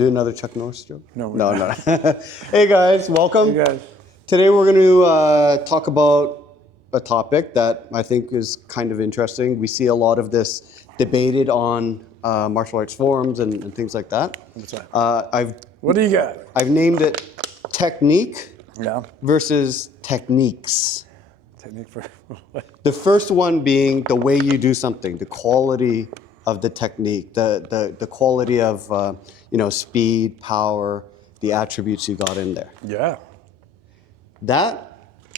do another Chuck Norris joke? No. No. Hey guys, welcome. Hey guys. Today we're going to talk about a topic that I think is kind of interesting. We see a lot of this debated on martial arts forums and things like that. What's that? What do you got? I've named it technique versus techniques. Technique for what? The first one being the way you do something, the quality of the technique, the quality of speed, power, the attributes you got in there. Yeah.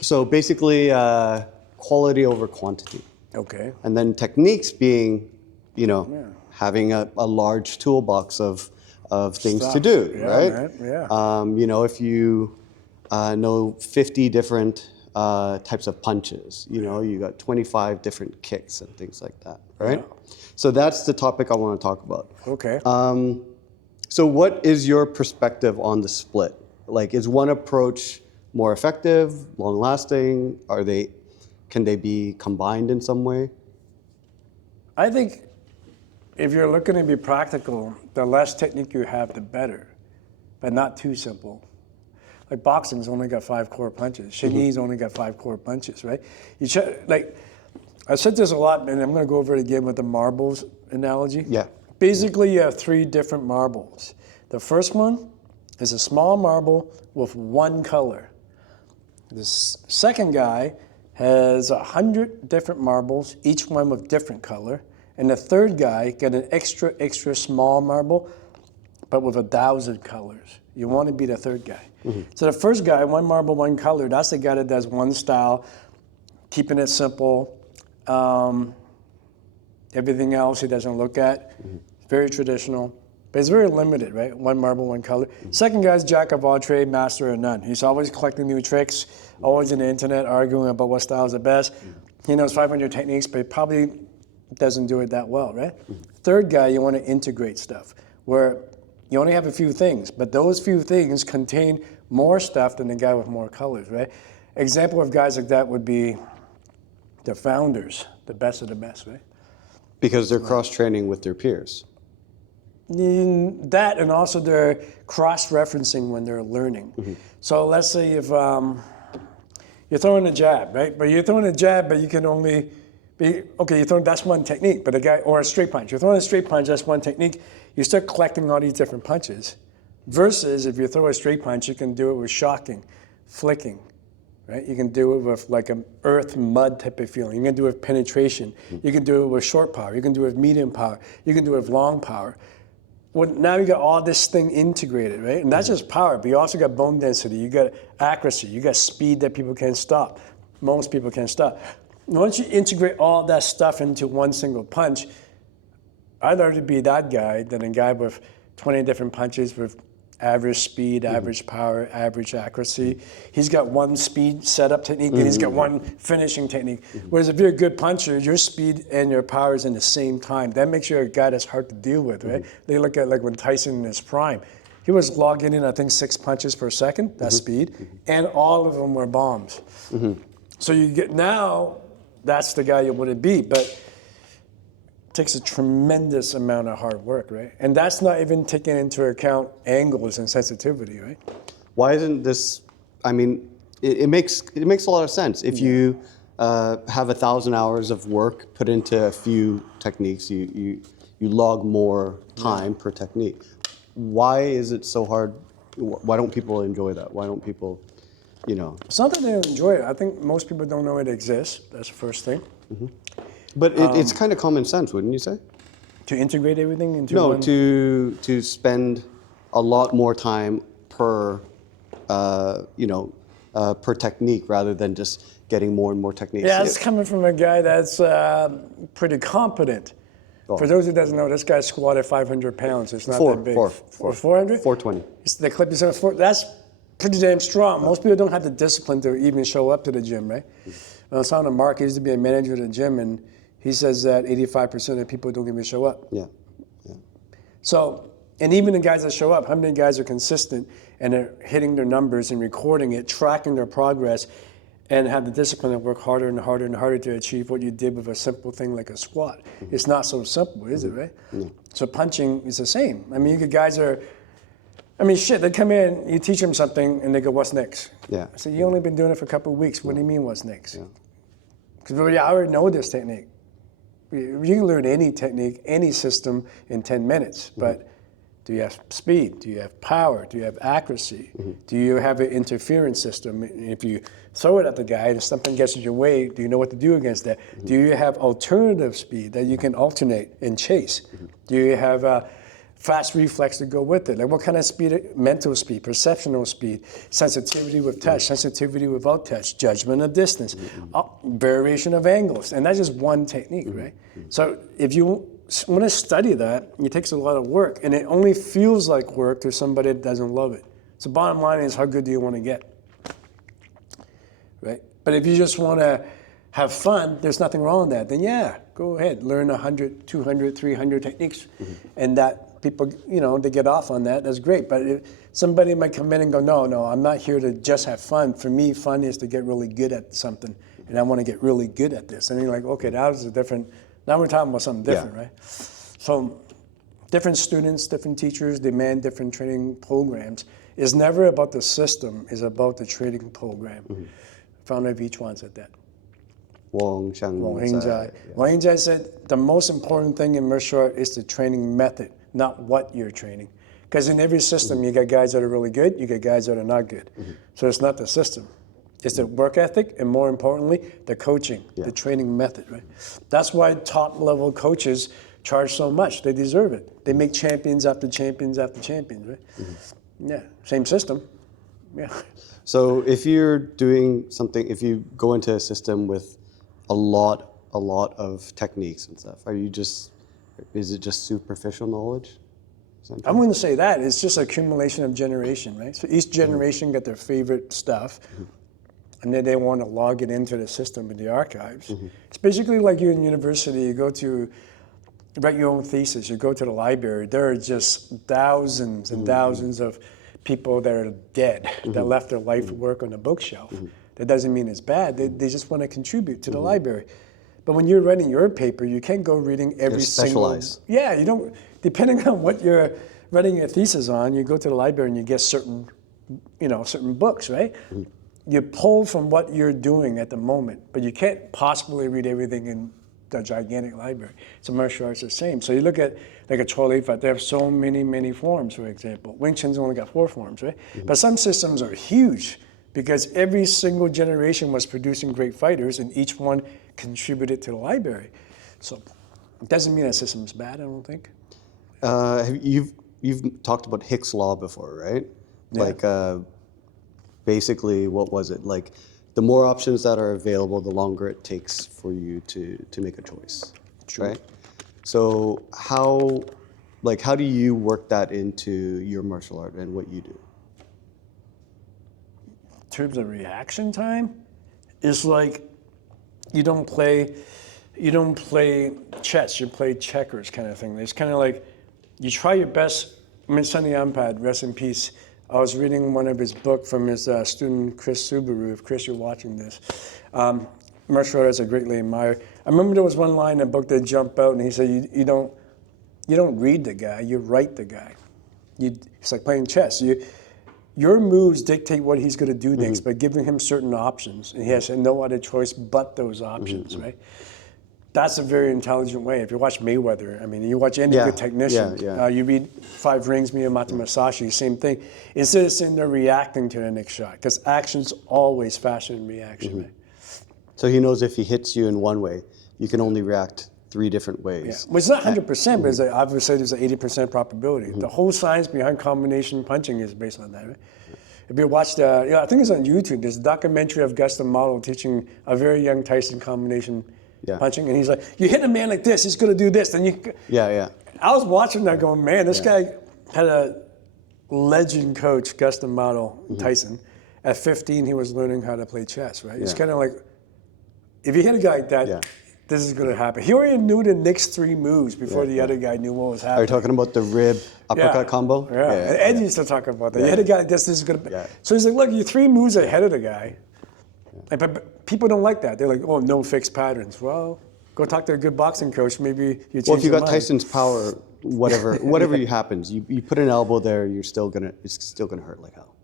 So basically quality over quantity. Okay. And then techniques being, having a large toolbox of things to do, right? Man. Yeah. If you know 50 different types of punches, you got 25 different kicks and things like that, right? Yeah. So that's the topic I want to talk about. Okay. So what is your perspective on the split? Like, is one approach more effective, long-lasting? Can they be combined in some way? I think if you're looking to be practical, the less technique you have, the better, but not too simple. Like boxing's only got 5 core punches. Chinese only got 5 core punches, right? I said this a lot, and I'm going to go over it again with the marbles analogy. Yeah. Basically, you have 3 different marbles. The first one is a small marble with 1 color. The second guy has 100 different marbles, each one with different color. And the third guy got an extra small marble, but with 1,000 colors. You want to be the third guy. Mm-hmm. So the first guy, 1 marble, 1 color, that's the guy that does one style, keeping it simple. Everything else he doesn't look at. Mm-hmm. Very traditional. But it's very limited, right? 1 marble, 1 color. Mm-hmm. Second guy's jack of all trade, master of none. He's always collecting new tricks, always on the internet arguing about what style is the best. Mm-hmm. He knows 500 techniques, but he probably doesn't do it that well, right? Mm-hmm. Third guy, you want to integrate stuff, where you only have a few things, but those few things contain more stuff than the guy with more colors, right? Example of guys like that would be the founders, the best of the best, right? Because they're cross-training with their peers. That, and also they're cross-referencing when they're learning. Mm-hmm. So let's say if you're throwing a jab, right? But you're throwing a jab, but you can only that's one technique. But or a straight punch. You're throwing a straight punch, that's one technique. You start collecting all these different punches. Versus if you throw a straight punch, you can do it with shocking, flicking, right? You can do it with like an earth mud type of feeling. You can do it with penetration. Mm-hmm. You can do it with short power. You can do it with medium power. You can do it with long power. Well, now you got all this thing integrated, right? And that's just power, but you also got bone density. You got accuracy. You got speed that people can't stop. Most people can't stop. Once you integrate all that stuff into one single punch, I'd rather be that guy than a guy with 20 different punches with average speed, average power, average accuracy. He's got one speed setup technique, and he's got one finishing technique. Whereas if you're a good puncher, your speed and your power is in the same time. That makes you a guy that's hard to deal with, right? They look at like when Tyson in his prime. He was logging in, I think, 6 punches per second, that's speed, and all of them were bombs. So you get now, that's the guy you want to be, but it takes a tremendous amount of hard work, right? And that's not even taking into account angles and sensitivity, right? Why isn't this? I mean, it makes a lot of sense. If you have 1,000 hours of work put into a few techniques, you log more time per technique. Why is it so hard? Why don't people enjoy that? Why don't people, It's not that they don't enjoy it. I think most people don't know it exists. That's the first thing. Mm-hmm. But it's kind of common sense, wouldn't you say? To integrate everything into one? No, to spend a lot more time per technique rather than just getting more and more techniques. Yeah, it's coming from a guy that's pretty competent. Oh. For those who doesn't know, this guy squatted 500 pounds. It's not that big. 400? 420. The clip is on 4. That's pretty damn strong. Most people don't have the discipline to even show up to the gym, right? I was talking to Mark, he used to be a manager at the gym, and he says that 85% of people don't even show up. Yeah. So, and even the guys that show up, how many guys are consistent and are hitting their numbers and recording it, tracking their progress, and have the discipline to work harder and harder and harder to achieve what you did with a simple thing like a squat. Mm-hmm. It's not so simple, is it, right? Mm-hmm. So punching is the same. I mean, you get guys are I mean, shit, they come in, you teach them something, and they go, what's next? Yeah. I said, you only been doing it for a couple of weeks. What do you mean, what's next? Because I already know this technique. You can learn any technique, any system in 10 minutes, but do you have speed? Do you have power? Do you have accuracy? Do you have an interference system? If you throw it at the guy and something gets in your way, do you know what to do against that? Do you have alternative speed that you can alternate and chase? Do you have a fast reflex to go with it? Like what kind of speed? Mental speed, perceptional speed, sensitivity with touch, sensitivity without touch, judgment of distance, variation of angles. And that's just one technique, right? So if you want to study that, it takes a lot of work, and it only feels like work to somebody that doesn't love it. So bottom line is, how good do you want to get? Right? But if you just want to have fun, there's nothing wrong with that. Then yeah, go ahead, learn 100, 200, 300 techniques, and that people, they get off on that. That's great. But if somebody might come in and go, no, I'm not here to just have fun. For me, fun is to get really good at something, and I want to get really good at this. And you're like, okay, that was a different. Now we're talking about something different, right? So different students, different teachers demand different training programs. It's never about the system, it's about the training program. Founder of each one said that. Wang Hingzai. Wang Hingzai said the most important thing in martial art is the training method, not what you're training. Because in every system, you got guys that are really good, you got guys that are not good. So it's not the system. It's the work ethic, and more importantly, the coaching, the training method, right? That's why top level coaches charge so much. They deserve it. They make champions after champions after champions, right? Yeah, same system. Yeah. So if you're doing something, if you go into a system with a lot of techniques and stuff, is it just superficial knowledge? I wouldn't say that. It's just accumulation of generation, right? So each generation got their favorite stuff, and then they want to log it into the system in the archives. It's basically like you in university, you go to write your own thesis, you go to the library, there are just thousands and thousands of people that are dead, that left their life work on the bookshelf. That doesn't mean it's bad, they just want to contribute to the library. But when you're writing your paper, you can't go reading every single... Yeah, you don't, depending on what you're writing your thesis on, you go to the library and you get certain books, right? You pull from what you're doing at the moment, but you can't possibly read everything in the gigantic library. So martial arts is the same. So you look at like a Choi Fat, they have so many forms, for example. Wing Chun's only got 4 forms, right? But some systems are huge because every single generation was producing great fighters and each one contributed to the library. So it doesn't mean that system's bad, I don't think. You've talked about Hicks Law before, right? Yeah. Like basically, what was it? Like the more options that are available, the longer it takes for you to make a choice, right? So how do you work that into your martial art and what you do? In terms of reaction time, it's like you don't play chess, you play checkers kind of thing. It's kind of like you try your best. I mean, Sonny Ampad, rest in peace. I was reading one of his books from his student, Chris Subaru. If Chris, you're watching this. Martial artists I greatly admire. I remember there was one line in the book that jumped out, and he said, you don't read the guy, you write the guy. It's like playing chess. Your moves dictate what he's going to do next by giving him certain options, and he has no other choice but those options, right? That's a very intelligent way. If you watch Mayweather, I mean, you watch any good technician, you read 5 Rings, Miyamoto Musashi, same thing. Instead of sitting there reacting to the next shot, because action's always faster than reaction, right? So he knows if he hits you in one way, you can only react 3 different ways. Yeah. Well, it's not 100%, but obviously there's an 80% probability. The whole science behind combination punching is based on that, right? If you watch I think it's on YouTube, there's a documentary of Gus D'Amato teaching a very young Tyson combination punching, and he's like, you hit a man like this, he's going to do this. Then you. I was watching that going, man, this guy had a legend coach, Gus D'Amato, Tyson. At 15, he was learning how to play chess, right? It's kind of like, if you hit a guy like that, this is going to happen. He already knew the next 3 moves before the other guy knew what was happening. Are you talking about the rib uppercut combo? Yeah. Ed used to talk about that. You hit a guy like this is going to... So he's like, look, you're 3 moves ahead of the guy. But people don't like that. They're like, no fixed patterns. Well, go talk to a good boxing coach. Maybe you change Well, if you got mind. Tyson's power whatever happens, you put an elbow there, it's still gonna hurt like hell,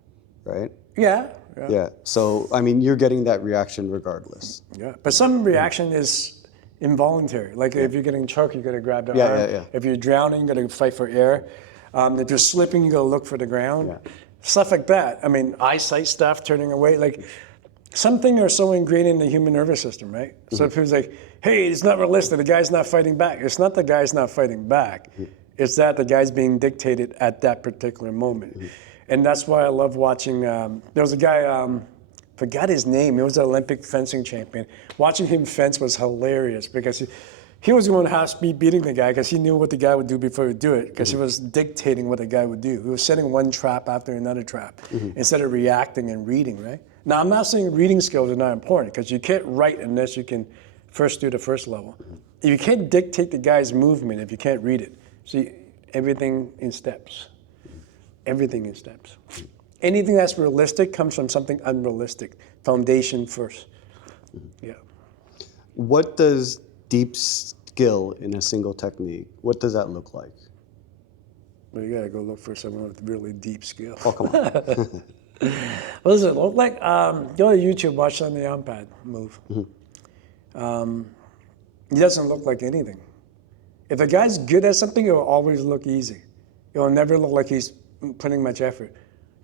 right? Yeah. Yeah. So I mean, you're getting that reaction regardless. Yeah. But some reaction is involuntary. Like if you're getting choked, you got to grab the arm. Yeah. If you're drowning, you got to fight for air. If you're slipping, you got to look for the ground. Yeah. Stuff like that. I mean, eyesight stuff, turning away. Like some things are so ingrained in the human nervous system, right? So people's like, hey, it's not realistic. The guy's not fighting back. It's not the guy's not fighting back. It's that the guy's being dictated at that particular moment. And that's why I love watching. There was a guy, forgot his name. He was an Olympic fencing champion. Watching him fence was hilarious because he was going half speed beating the guy because he knew what the guy would do before he would do it because he was dictating what the guy would do. He was setting one trap after another trap instead of reacting and reading, right? Now, I'm not saying reading skills are not important because you can't write unless you can first do the first level. You can't dictate the guy's movement if you can't read it. See, everything in steps. Everything in steps. Anything that's realistic comes from something unrealistic. Foundation first. Yeah. What does deep skill in a single technique, what does that look like? Well, you gotta go look for someone with really deep skill. Oh, come on. What does it look like? Go to YouTube, watch on the iPad move. It doesn't look like anything. If a guy's good at something, it will always look easy. It will never look like he's putting much effort.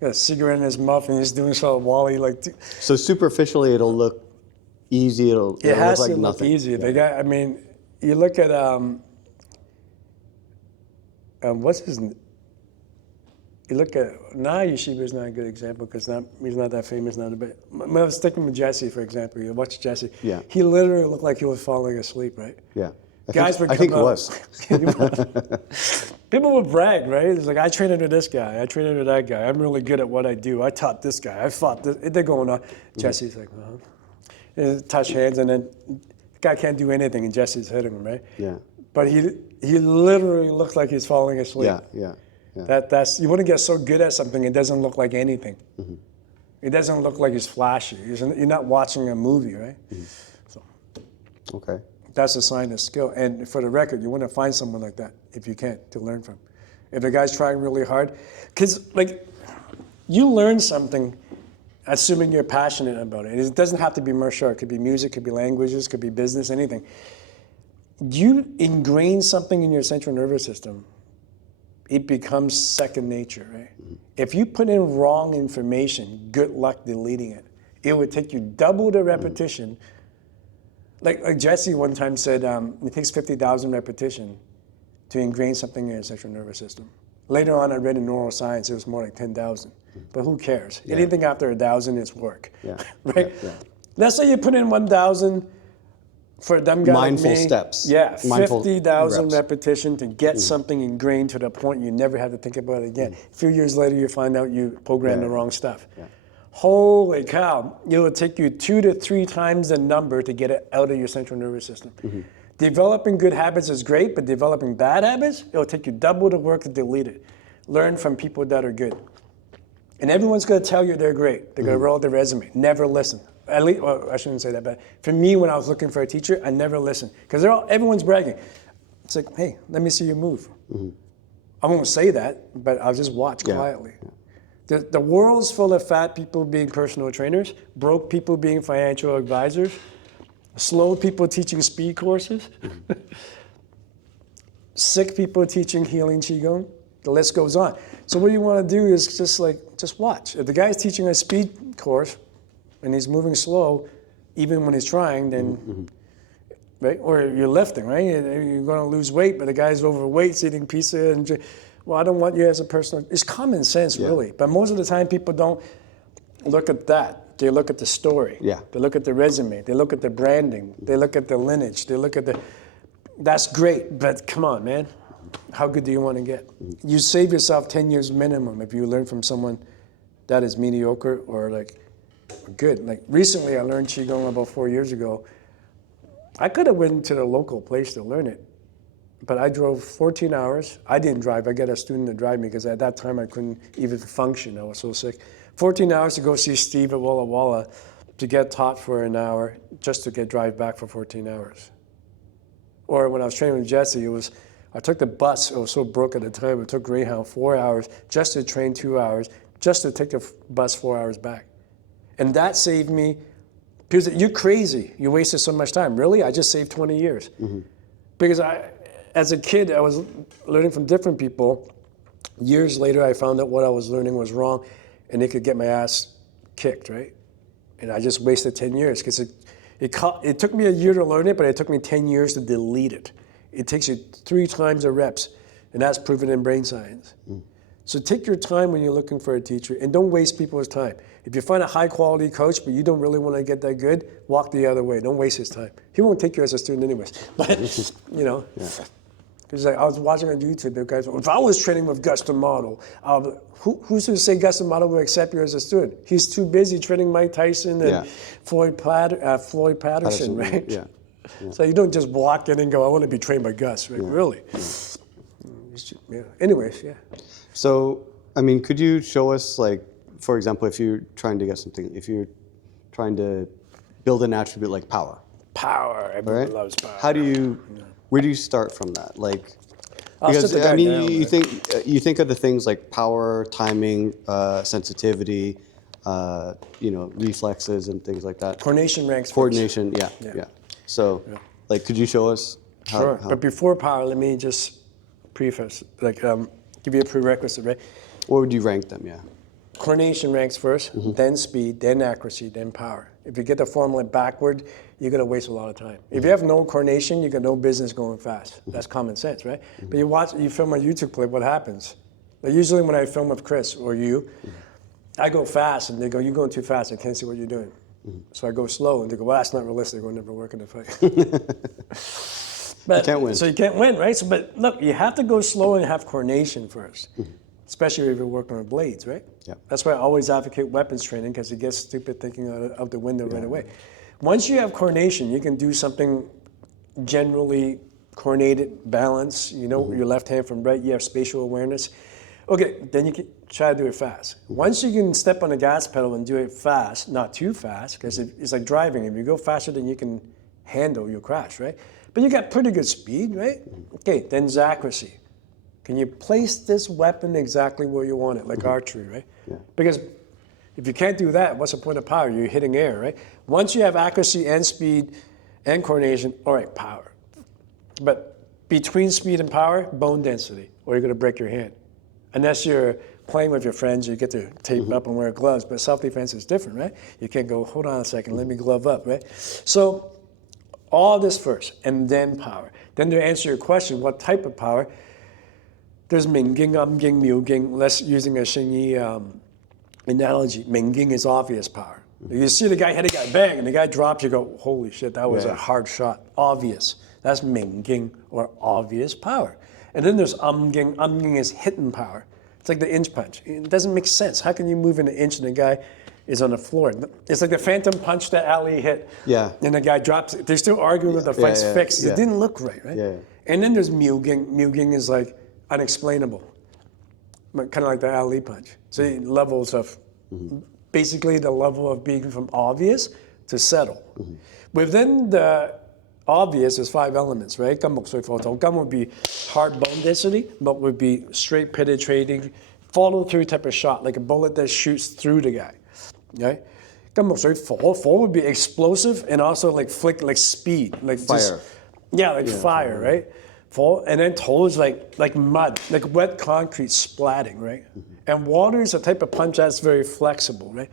Got a cigarette in his mouth and he's doing sort of wally like. So superficially, it'll look easy. It'll has look like to nothing. look easy. The guy, I mean, you look at what's his? You look at Yeshiva's not a good example because he's not that famous now. But I'm sticking with Jesse, for example. You watch Jesse. Yeah. He literally looked like he was falling asleep, right? Yeah. I think it was. People would brag, right? It's like, I trained under this guy. I trained under that guy. I'm really good at what I do. I taught this guy. I fought this. They're going on. Jesse's like, touch hands, and then the guy can't do anything, and Jesse's hitting him, right? Yeah. But he literally looks like he's falling asleep. Yeah. That's you want to get so good at something, it doesn't look like anything. It doesn't look like it's flashy. You're not watching a movie, right? So. Okay. That's a sign of skill. And for the record, you want to find someone like that if you can to learn from. If the guy's trying really hard, because like you learn something, assuming you're passionate about it. It doesn't have to be martial art. It could be music, it could be languages, it could be business, anything. You ingrain something in your central nervous system, it becomes second nature, right? If you put in wrong information, good luck deleting it. It would take you double the repetition. Like Jesse one time said, it takes 50,000 repetition to ingrain something in your central nervous system. Later on, I read in neuroscience, it was more like 10,000. But who cares? Yeah. Anything after 1,000 is work, right? Yeah. Let's say you put in 1,000 for them guys mindful like me. Steps. Yeah, Mindful 50,000 repetition to get something ingrained to the point you never have to think about it again. A few years later, you find out you programmed the wrong stuff. Yeah. Holy cow, it will take you 2 to 3 times the number to get it out of your central nervous system. Developing good habits is great, but developing bad habits, it will take you double the work to delete it. Learn from people that are good. And everyone's going to tell you they're great. They're going to roll their resume. Never listen. At least, well, I shouldn't say that, but for me, when I was looking for a teacher, I never listened. Because everyone's bragging. It's like, hey, let me see you move. I won't say that, but I'll just watch quietly. The world's full of fat people being personal trainers, broke people being financial advisors, slow people teaching speed courses, sick people teaching healing qigong. The list goes on. So what you want to do is just watch. If the guy's teaching a speed course and he's moving slow, even when he's trying, then right? Or you're lifting, right? You're going to lose weight, but the guy's overweight, eating pizza and. Well, I don't want you as a personal. It's common sense, really. But most of the time, people don't look at that. They look at the story. Yeah. They look at the resume. They look at the branding. They look at the lineage. They look at the. That's great, but come on, man. How good do you want to get? You save yourself 10 years minimum if you learn from someone that is mediocre or like good. Like recently, I learned qigong about 4 years ago. I could have went to the local place to learn it. But I drove 14 hours. I didn't drive. I got a student to drive me because at that time I couldn't even function. I was so sick. 14 hours to go see Steve at Walla Walla to get taught for an hour just to get drive back for 14 hours. Or when I was training with Jesse, it was I took the bus. I was so broke at the time. I took Greyhound 4 hours just to train 2 hours, just to take the bus 4 hours back. And that saved me. People say, you're crazy. You wasted so much time. Really? I just saved 20 years. Because as a kid, I was learning from different people. Years later, I found out what I was learning was wrong, and it could get my ass kicked, right? And I just wasted 10 years because it took me a year to learn it, but it took me 10 years to delete it. It takes you 3 times the reps, and that's proven in brain science. So take your time when you're looking for a teacher, and don't waste people's time. If you find a high-quality coach, but you don't really want to get that good, walk the other way. Don't waste his time. He won't take you as a student anyways. But, you know, because I was watching on YouTube, the guys, if I was training with Gus D'Amato, who's to say Gus D'Amato will accept you as a student? He's too busy training Mike Tyson and Floyd Patterson, right? Yeah. So you don't just walk in and go, I want to be trained by Gus, right? Really? Anyways, So, I mean, could you show us, like, for example, if you're trying to get something, if you're trying to build an attribute like power. Power, everyone loves power. Where do you start from that? Like, I'll because sit the guy I mean, down, you think of the things like power, timing, sensitivity, reflexes and things like that. Coordination ranks first. Coordination, yeah. So, like, could you show us how? Sure, but before power, let me just preface, give you a prerequisite, right? Where would you rank them? Yeah. Coordination ranks first, then speed, then accuracy, then power. If you get the formula backward, you're going to waste a lot of time. If you have no coordination, you got no business going fast. That's common sense, right? But you film a YouTube clip, what happens? Like usually when I film with Chris or you, I go fast, and they go, you're going too fast, I can't see what you're doing. So I go slow, and they go, well, that's not realistic, we'll never work in a fight. But, you can't win. So you can't win, right? So, but look, you have to go slow and have coordination first, especially if you're working on blades, right? Yeah. That's why I always advocate weapons training, because it gets stupid thinking out the window right away. Once you have coordination, you can do something generally coordinated, balance, your left hand from right, you have spatial awareness. Okay, then you can try to do it fast. Once you can step on the gas pedal and do it fast, not too fast, because it's like driving. If you go faster than you can handle, you'll crash, right? But you got pretty good speed, right? Okay, then accuracy. Can you place this weapon exactly where you want it, like archery, right? Yeah. Because if you can't do that, what's the point of power? You're hitting air, right? Once you have accuracy and speed and coordination, all right, power. But between speed and power, bone density, or you're going to break your hand. Unless you're playing with your friends, you get to tape up and wear gloves, but self-defense is different, right? You can't go, hold on a second, let me glove up, right? So all this first, and then power. Then to answer your question, what type of power? There's Mingging, Umging, Muging. Let's using a Xingyi analogy. Mingging is obvious power. You see the guy hit a guy, bang, and the guy drops, you go, holy shit, that was a hard shot. Obvious. That's Mingging, or obvious power. And then there's Umging. Umging is hidden power. It's like the inch punch. It doesn't make sense. How can you move in an inch and the guy is on the floor? It's like the phantom punch that Ali hit. Yeah. And the guy drops it. They're still arguing with the fight's fixed. It didn't look right, right? Yeah. And then there's Muging. Muging is like unexplainable. Kind of like the Ali punch. So levels of, basically the level of being from obvious to settle. Within the obvious, there's 5 elements, right? 金木水火土. Gum would be hard bone density. Muk would be straight penetrating, follow through type of shot, like a bullet that shoots through the guy, right? 金木水火 would be explosive and also like flick, like speed, like fire. Fire, right? And then 土 is like mud, like wet concrete splatting, right? And water is a type of punch that's very flexible, right?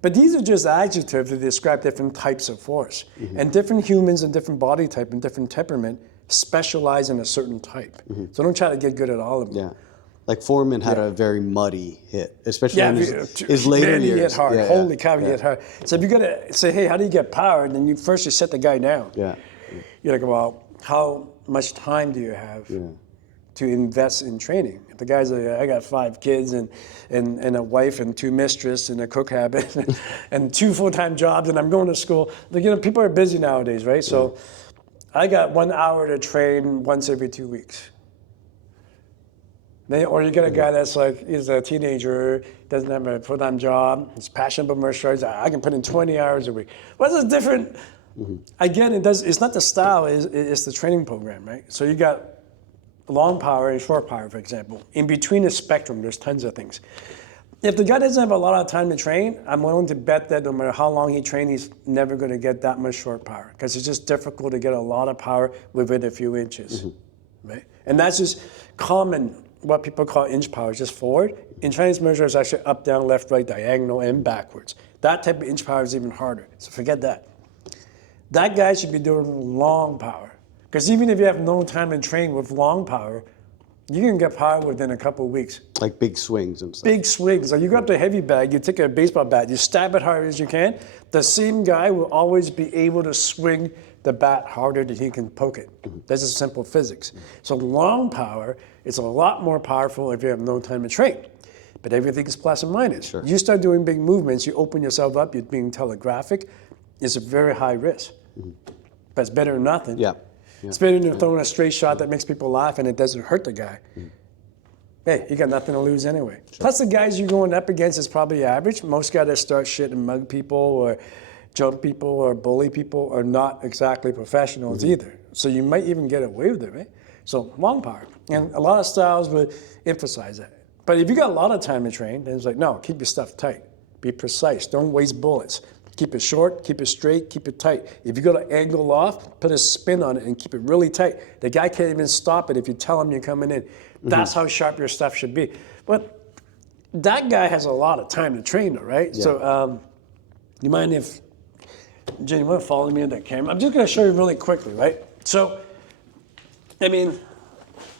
But these are just adjectives to describe different types of force. And different humans and different body type and different temperament specialize in a certain type. So don't try to get good at all of them. Yeah. Like Foreman had a very muddy hit, especially in his later years. He hit hard. Holy cow, he hit hard. So if you're going to say, hey, how do you get power? Then you first set the guy down. Yeah. You're like, well, how much time do you have to invest in training? If the guy's like, I got 5 kids and a wife and 2 mistresses and a cook habit and 2 full-time jobs and I'm going to school. Like, people are busy nowadays, right? So I got 1 hour to train once every 2 weeks. Or you get a guy that's like, he's a teenager, doesn't have a full-time job, he's passionate about martial arts, I can put in 20 hours a week. What's the different? Again, it's not the style, it's the training program, right? So you got long power and short power, for example. In between the spectrum, there's tons of things. If the guy doesn't have a lot of time to train, I'm willing to bet that no matter how long he trains, he's never going to get that much short power because it's just difficult to get a lot of power within a few inches, right? And that's just common, what people call inch power, is just forward. In Chinese measure, it's actually up, down, left, right, diagonal, and backwards. That type of inch power is even harder, so forget that. That guy should be doing long power because even if you have no time to train with long power, you can get power within a couple of weeks. Like big swings and stuff. Big swings. Like you grab the heavy bag, you take a baseball bat, you stab it hard as you can. The same guy will always be able to swing the bat harder than he can poke it. That's just simple physics. So long power is a lot more powerful if you have no time to train. But everything is plus and minus. Sure. You start doing big movements, you open yourself up, you're being telegraphic. It's a very high risk. But it's better than nothing. Yeah. It's better than throwing a straight shot that makes people laugh and it doesn't hurt the guy. Hey, you got nothing to lose anyway. Sure. Plus the guys you're going up against is probably average. Most guys that start shit and mug people or jump people or bully people are not exactly professionals either. So you might even get away with it, right? So long power. And a lot of styles would emphasize that. But if you got a lot of time to train, then it's like, no, keep your stuff tight. Be precise. Don't waste bullets. Keep it short, keep it straight, keep it tight. If you got to angle off, put a spin on it and keep it really tight. The guy can't even stop it if you tell him you're coming in. That's how sharp your stuff should be. But that guy has a lot of time to train though, right? Yeah. So you mind if, Jay, you want to follow me in that camera? I'm just going to show you really quickly, right? So, I mean,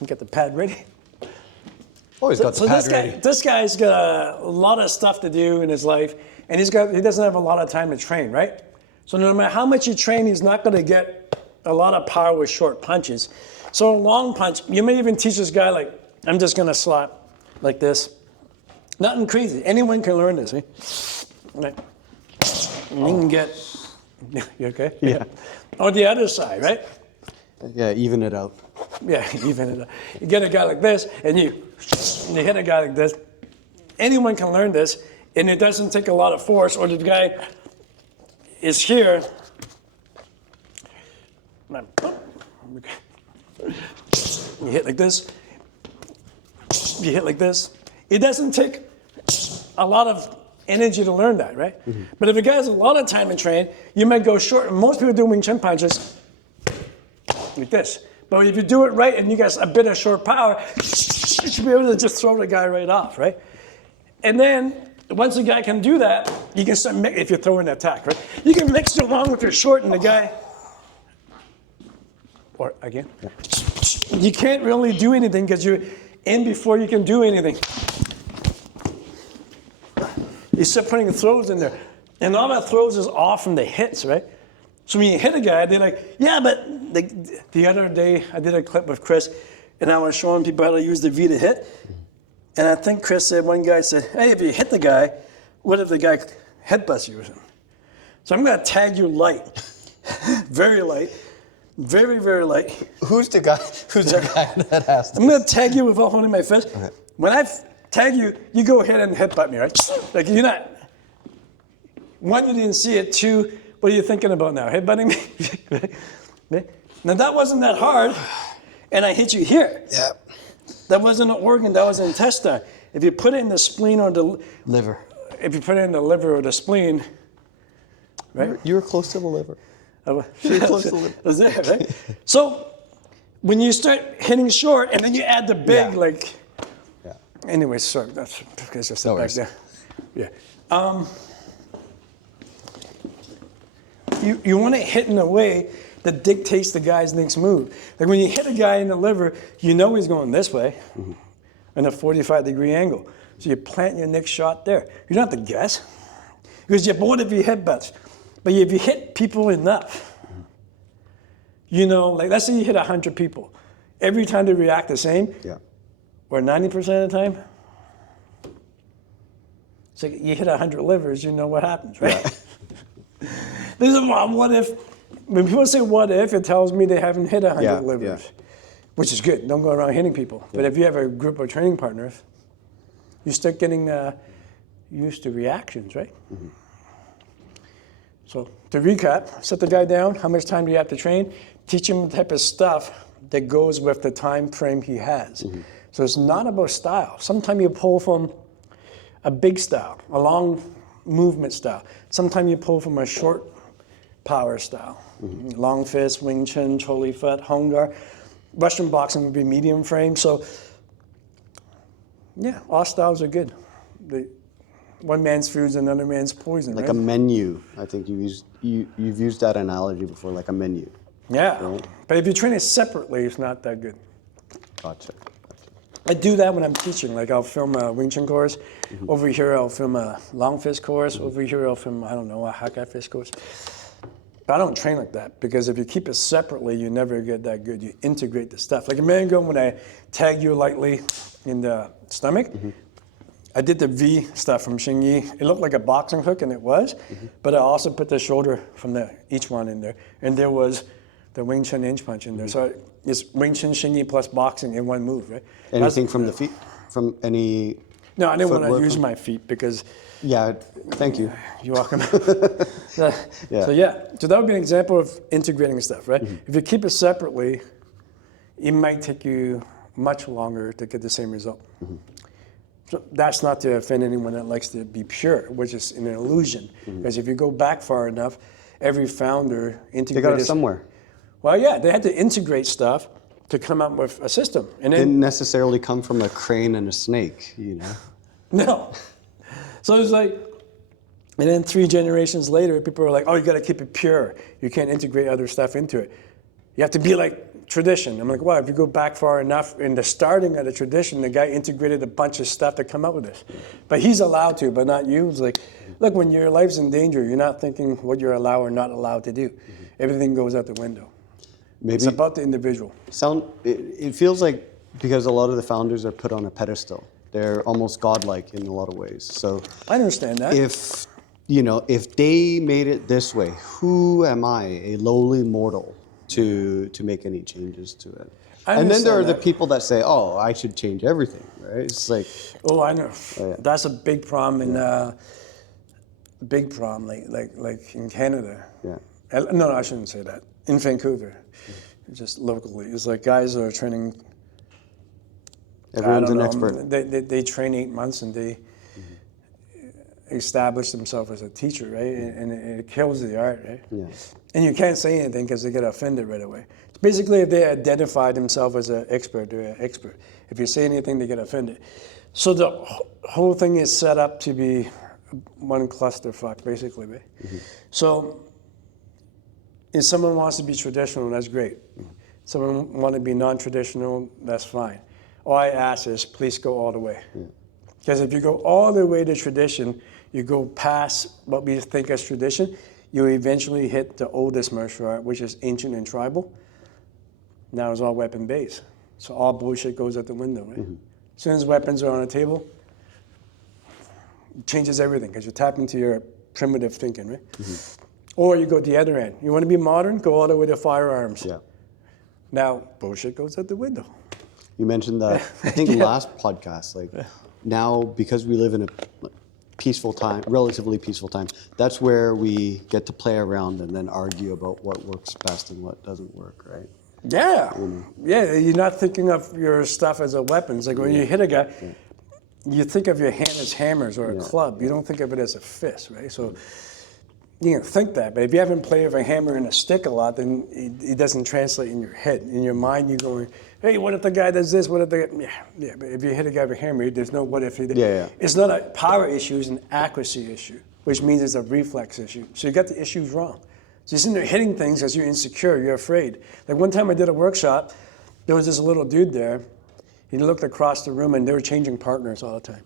get the pad ready. Oh, he's got the pad ready. This guy's got a lot of stuff to do in his life. And he doesn't have a lot of time to train, right? So no matter how much you train, he's not going to get a lot of power with short punches. So a long punch, you may even teach this guy like, I'm just going to slap like this. Nothing crazy. Anyone can learn this, eh? Right. You can get, you okay? Yeah. Or the other side, right? Yeah, even it out. Yeah, even it out. You get a guy like this, and you hit a guy like this. Anyone can learn this. And it doesn't take a lot of force, or the guy is here. You hit like this. You hit like this. It doesn't take a lot of energy to learn that, right? But if a guy has a lot of time to train, you might go short. Most people do Wing Chun punches like this. But if you do it right and you got a bit of short power, you should be able to just throw the guy right off, right? And then, once a guy can do that, you can start, if you're throwing an attack, right? You can mix it along with your short and the guy, or again, you can't really do anything because you're in before you can do anything. You start putting throws in there. And all that throws is off from the hits, right? So when you hit a guy, they're like, yeah, but the other day I did a clip with Chris and I was showing people how to use the V to hit. And I think Chris said, one guy said, hey, if you hit the guy, what if the guy headbutts you? So I'm going to tag you light. Very light. Very, very light. Who's the guy that asked? I'm going to tag you without holding my fist. Okay. When I tag you, you go ahead and headbutt me, right? Like you're not. One, you didn't see it. Two, what are you thinking about now? Headbutting me? Now that wasn't that hard. And I hit you here. Yeah. That wasn't an organ, that was an intestine. If you put it in the spleen or the liver. If you put it in the liver or the spleen, right? You were close to the liver. You were close to the liver. That's it, right? So when you start hitting short and then you add the big, Anyway, sorry, that's because I said back there. Yeah. You want to hit in a way that dictates the guy's next move. Like when you hit a guy in the liver, you know he's going this way in a 45-degree angle. So you plant your next shot there. You don't have to guess. Because what if you headbutts? But if you hit people enough, you know, like let's say you hit 100 people. Every time they react the same, or 90% of the time, so you hit 100 livers, you know what happens, right? Yeah. This is what if. When people say what if, it tells me they haven't hit 100 livers, which is good. Don't go around hitting people. But if you have a group of training partners, you start getting used to reactions, right? So to recap, set the guy down. How much time do you have to train? Teach him the type of stuff that goes with the time frame he has. So it's not about style. Sometimes you pull from a big style, a long movement style. Sometimes you pull from a short power style. Long fist, Wing Chun, Choli Fut, Hung Gar. Western boxing would be medium frame. So yeah, all styles are good. One man's food is another man's poison, Like right? a menu. I think you've used that analogy before, like a menu. Yeah, Right. but if you train it separately, it's not that good. Gotcha. I do that when I'm teaching. Like I'll film a Wing Chun course. Over here, I'll film a long fist course. Over here, I'll film, I don't know, a Hakkai fist course. But I don't train like that because if you keep it separately, you never get that good. You integrate the stuff. Like a minute ago when I tagged you lightly in the stomach, I did the V stuff from Xing Yi. It looked like a boxing hook, and it was. But I also put the shoulder from each one in there. And there was the Wing Chun inch punch in there. So it's Wing Chun, Xing Yi plus boxing in one move, right? Anything from the feet? From any? No, I didn't want to footwork use from- my feet because Yeah. Thank you. you're welcome. So that would be an example of integrating stuff, right? If you keep it separately, it might take you much longer to get the same result. So that's not to offend anyone that likes to be pure, which is an illusion. Because if you go back far enough, every founder They integrated. got it somewhere. Well, yeah, they had to integrate stuff to come up with a system. And then Didn't necessarily come from a crane and a snake, you know. no. So it's like, and then 3 generations later, people are like, oh, you got to keep it pure. You can't integrate other stuff into it. You have to be like tradition. I'm like, wow, if you go back far enough, in the starting of the tradition, the guy integrated a bunch of stuff to come up with this. But he's allowed to, but not you. It's like, look, when your life's in danger, you're not thinking what you're allowed or not allowed to do. Everything goes out the window. Maybe It's about the individual. it feels like because a lot of the founders are put on a pedestal. They're almost godlike in a lot of ways. So I understand that. if they made it this way, who am I, a lowly mortal, to make any changes to it? I And then there are understand the that. people that say, oh, I should change everything, right? It's like, Oh, I know. yeah. That's a big problem like in Canada. yeah, No, I shouldn't say that. In Vancouver, just locally, it's like guys are training. everyone's I an don't know, expert. They train 8 months and they establish themselves as a teacher, right? And it kills the art, right? Yeah. And you can't say anything because they get offended right away. Basically, if they identify themselves as an expert, they're an expert. If you say anything, they get offended. So the whole thing is set up to be one clusterfuck, basically, right? So if someone wants to be traditional, that's great. Someone want to be non-traditional, that's fine. All I ask is, please go all the way. Because if you go all the way to tradition, you go past what we think as tradition, you eventually hit the oldest martial art, which is ancient and tribal. Now it's all weapon-based. So all bullshit goes out the window, right? As soon as weapons are on the table, it changes everything because you tap into your primitive thinking, right? Or you go the other end. You want to be modern? Go all the way to firearms. Yeah. Now, bullshit goes out the window. You mentioned that, I think last podcast, like now because we live in a peaceful time, relatively peaceful time, that's where we get to play around and then argue about what works best and what doesn't work, right? Yeah. Yeah, you're not thinking of your stuff as a weapon. It's like when you hit a guy, you think of your hand as hammers or a club. You don't think of it as a fist, right? So you can think that, but if you haven't played with a hammer and a stick a lot, then it doesn't translate in your head. In your mind, you're going, hey, what if the guy does this? What if the yeah, but if you hit a guy with a hammer, there's no what if he did. Yeah. It's not a power issue, it's an accuracy issue, which means it's a reflex issue. So you got the issues wrong. So you're sitting there hitting things because you're insecure, you're afraid. Like one time I did a workshop, there was this little dude there. He looked across the room and they were changing partners all the time.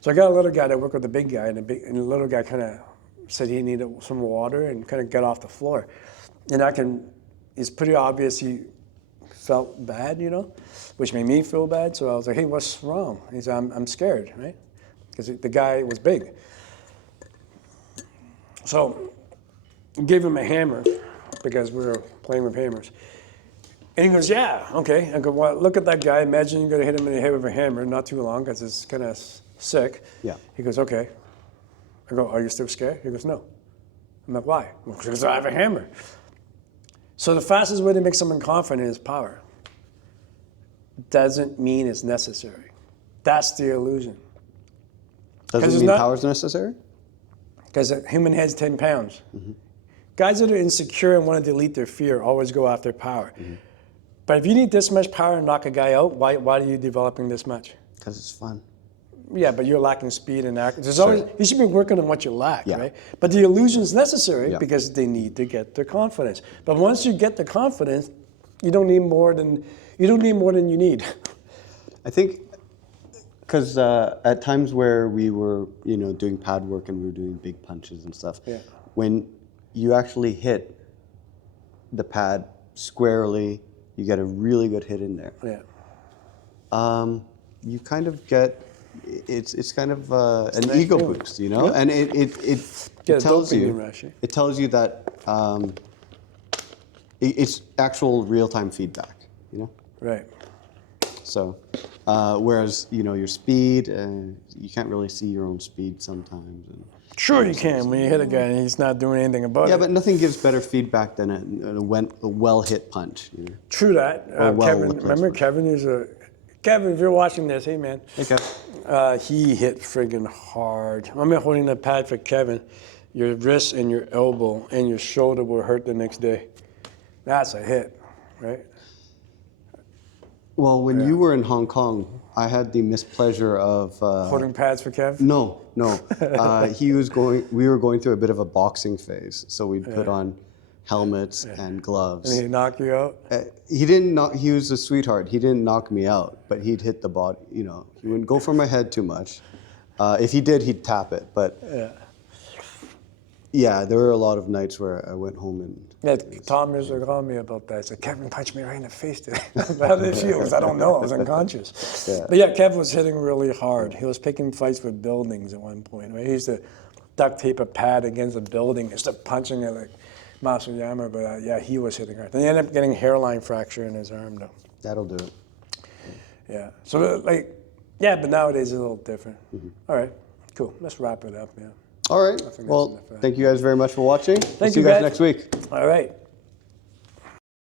So I got a little guy that worked with the big guy, and the little guy kind of said he needed some water and kind of got off the floor. And it's pretty obvious he felt bad, which made me feel bad. So I was like, hey, what's wrong? He said, I'm scared, right? Because the guy was big. So I gave him a hammer because we were playing with hammers. And he goes, yeah, okay. I go, well, look at that guy. Imagine you're going to hit him in the head with a hammer, not too long because it's kind of sick. Yeah. He goes, okay. I go, are you still scared? He goes, no. I'm like, why? Well, because I have a hammer. So the fastest way to make someone confident is power. doesn't mean it's necessary. That's the illusion. Doesn't mean power is necessary? Because a human head's 10 pounds. Guys that are insecure and want to delete their fear always go after power. But if you need this much power to knock a guy out, why are you developing this much? Because it's fun. Yeah, but you're lacking speed and accuracy. There's always, you should be working on what you lack, Yeah. right? But the illusion is necessary because they need to get their confidence. But once you get the confidence, you don't need more than you need. I think because at times where we were, doing pad work and we were doing big punches and stuff, when you actually hit the pad squarely, you get a really good hit in there. You kind of get, it's kind of an nice ego feeling. boost, and it tells you, Rush, it tells you that it's actual real-time feedback, Right. So, whereas your speed, you can't really see your own speed sometimes. And Sure you can when you hit a guy and he's not doing anything about it. yeah, but nothing gives better feedback than a well-hit punch. True that. Kevin, remember Kevin Kevin, if you're watching this, hey man. Hey, Kev. He hit friggin' hard. I remember holding the pad for Kevin. Your wrist and your elbow and your shoulder will hurt the next day. That's a hit, right? Well, when you were in Hong Kong, I had the mispleasure of Holding pads for Kev? No. We were going through a bit of a boxing phase, so we'd put on helmets and gloves. And he knocked you out? He didn't knock. He was a sweetheart. He didn't knock me out, but he'd hit the body. He wouldn't go for my head too much. If he did, he'd tap it. But yeah, there were a lot of nights where I went home and. Yeah, Tom used to call me about that. He said, Kevin punched me right in the face today. How did it feel? Because I don't know. I was unconscious. But yeah, Kev was hitting really hard. He was picking fights with buildings at one point. Right? He used to duct tape a pad against a building instead of punching it like Masuyama. But yeah, he was hitting hard. Then he ended up getting a hairline fracture in his arm, though. That'll do it. Yeah. So but nowadays it's a little different. All right, cool. Let's wrap it up, yeah. All right. Well, thank you guys very much for watching. Thank See you you guys guys next week. All right.